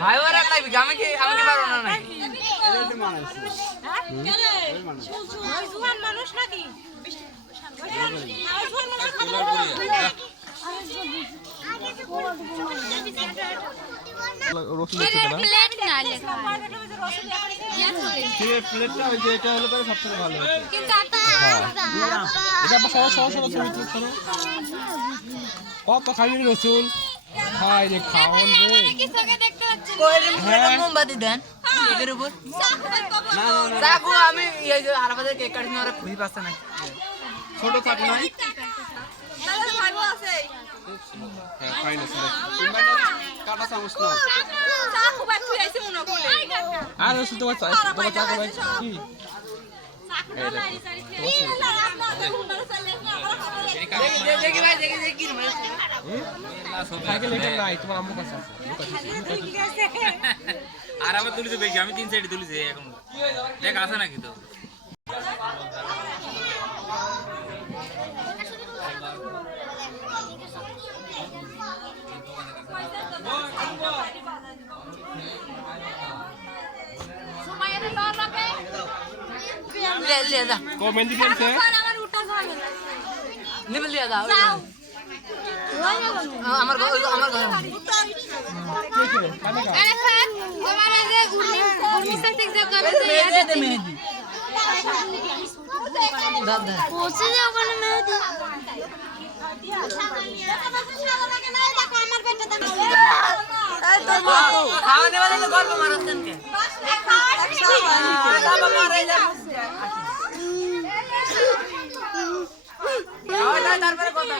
ভাই ওরা লাগবে আমি কি পারবো না নাই মানুষ নাকি কত খালি রসুল খাই রে খাওন রে মোমবাতি দেন কেকের উপর চাকু আমি আরাফাদের কেক কাটি ওরা খুঁজে পাচ্ছে না ছোট চাকু নাই কাটা চামচ না আর রসুল তোমার চাকু ভাই কি দেখি ভাই দেখি সাইকেল এটা নাই তোমার আম্মু কাছে আছে আর আবার তুলিছে বেশি আমি 3 সাইডে তুলিছে এখন দেখ আছে নাকি তো ले दा কমেন্ট দিয়েছে নিবল লিয়া দা আমার ঘর কে কে কানে কা আরে ফাক তোমার যে উর্মি সাথে জায়গা দে মেহেদি দাদা পৌঁছে যাও কোন মেহেদি খাওয়া দেওয়া দিলে গল্প মারাচ্ছেন কে বাবা মারাই যা তারপরে কথা